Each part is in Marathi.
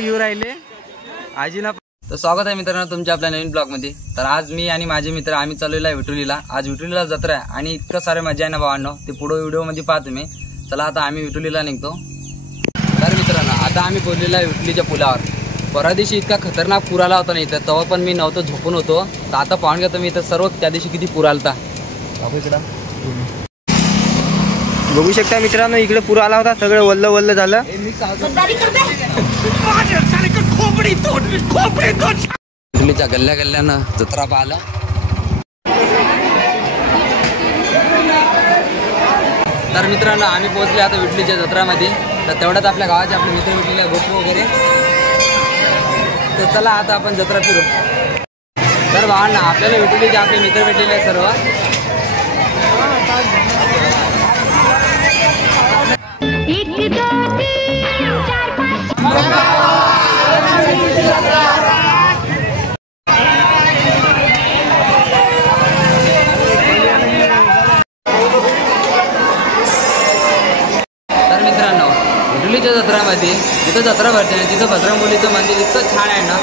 घेऊन राहिले आजीला. तर स्वागत आहे मित्रांनो तुमच्या आपल्या नवीन ब्लॉग मध्ये. तर आज मी आणि माझे मित्र आम्ही चाललेलो आहे विठुलीला. आज विठुलीला जत्रा आहे आणि इतकं सारे मजा आहे ना भावांनो, ते पुढे व्हिडिओ मध्ये पाहा तुम्ही. चला आता आम्ही विठुलीला निघतो. तर मित्रांनो आता आम्ही बोललेलो आहे विठुलीच्या पुलावर. परवा दिवशी इतका खतरनाक पूर आला होता ना इथं, तेव्हा पण मी नव्हतो, झोपून होतो. तर आता पाहून घ्या तुम्ही इथं सर्व त्या दिवशी किती पूर आलता. बघू शकता मित्रांनो, इकडे पूर आला होता, सगळं वल्ल वल्ल झालं. विठुलीच्या गल्ल्या गल्ल्यानं जत्रा पाहिला. तर मित्रांनो आम्ही पोहोचले आता विठुलीच्या जत्रामध्ये. तर तेवढ्यात आपल्या गावाचे आपले मित्र भेटलेले गोपू वगैरे. तर चला आता आपण जत्रा फिरू. तर भावांना आपल्याला विठुलीचे आपले मित्र भेटलेले आहेत सर्व. तर मित्रांनो विठुलीच्या जत्रामध्ये जिथं जत्रा भरते ना तिथं बजरंगबलीचं मंदिर इतकं छान आहे ना,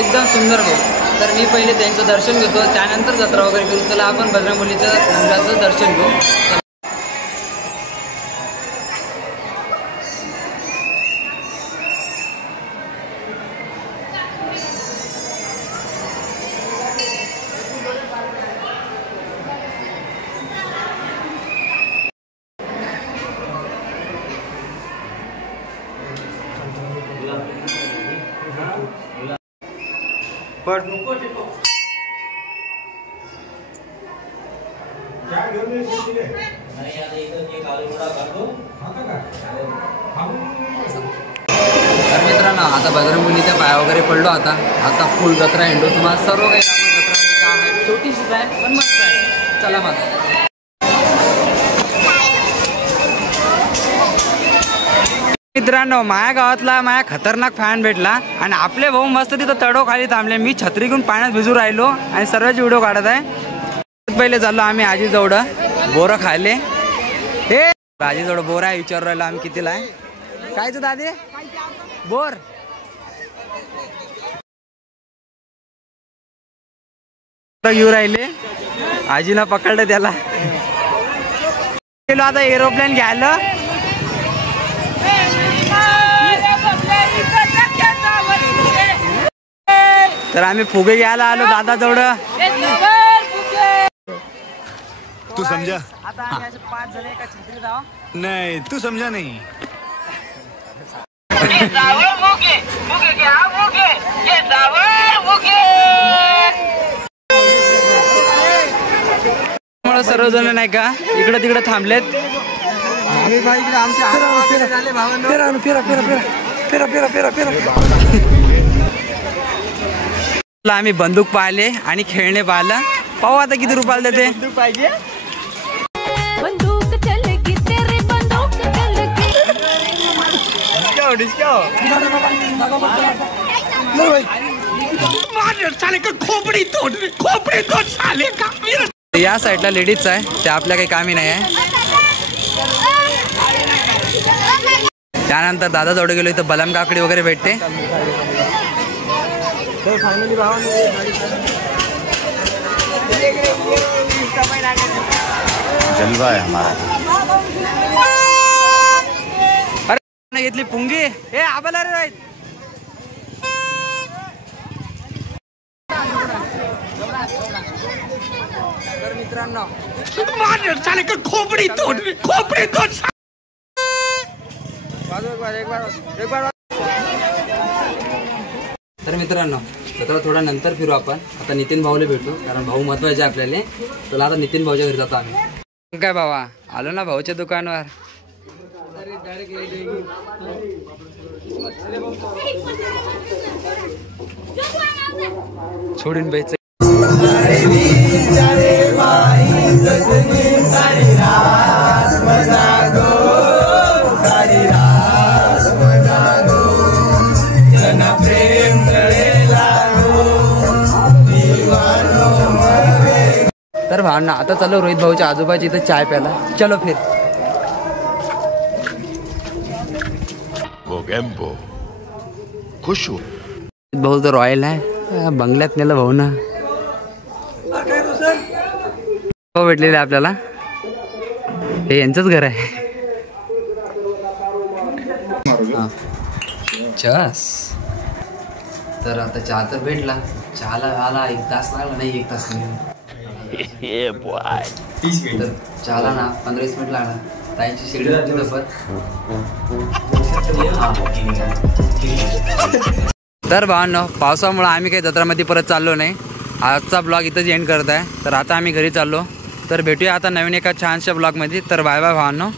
एकदम सुंदर भाऊ. तर मी पहिले त्यांचं दर्शन घेतो, त्यानंतर जत्रा वगैरे करू. चला आपण बजरंगबलीच्या मंदिराचं दर्शन घेऊ. पण तर मित्रांनो आता बजरंगबलीच्या पाया वगैरे पडलो. आता फुल जत्रा हिंडू तुम्हाला सर्व काही जत्रामध्ये काम आहे. छोटीशीच आहे पण मस्त आहे. चला मग मित्रांनो, माझ्या गावातला माझ्या खतरनाक फॅन भेटला आणि आपले भाऊ मस्त तिथं तडो खाली थांबले. मी छत्री घेऊन पाण्यात भिजू राहिलो आणि सर्वच व्हिडिओ काढत आहे. पहिले चाललो आम्ही आजीजवळ बोरं खायले. हे आजीजवळ बोर आहे, विचारू राहिलो आम्ही कितीला आहे. कायचं दादी बोर. घेऊन राहिले आजीला पकडलं त्याला. गेलो आता एरोप्लेन घ्यायला. तर आम्ही फुगे घ्यायला आलो दादा जवळ. तू समझा? नहीं तू समझा नहीं. सर्वजण नाही का इकडे तिकडे थांबलेत. आम्ही बंदूक पाहिले आणि खेळणे पाहिलं. पाहू आता किती रुपयाला देते. बंदूक पाहिजे. या साईडला लेडीज आहे, त्या आपल्या काही कामी नाही आहे. त्यानंतर दादा जवळ गेलो, इथं बलम काकडी वगैरे भेटते. जलवा है हमारा. अरे घेतली पुंगी. हे आबाला रे राईट. तर मित्रांनो खोपडी तोड. तर मित्रांनो जत्रा थोडा नंतर फिरू आपण. आता नितीन भाऊला भेटू, कारण भाऊ महत्वाचे आपल्याला. चला आता नितीन भाऊच्या घरी जातो आम्ही. काय भावा आलो ना भाऊच्या दुकानावर. छोडून बैच. तर भावना आता चलो रोहित भाऊच्या आजोबाची इथं चाय प्याला. चलो फिर. वो गेम्पो खुश हो। भाऊ तर रॉयल आहे, बंगल्यात नेलं भाऊ ना. भेटलेले आपल्याला, हे यांचंच घर आहे. चस. तर आता चहा तर भेटला, चहाला आला 1 तास लागला, नाही 1 तास नाही, तर चहाला ना 15-20 मिनिट लागला. ताईंची शेगडी होती तर भावांनो, पावसामुळे आम्ही काही जत्रामध्ये परत चाललो नाही. आजचा ब्लॉग इथंच एंड करत आहे. तर आता आम्ही घरी चाललो. तर भेटूया आता नवीन एका छानशा ब्लॉगमध्ये. तर बाय बाय भावांनो.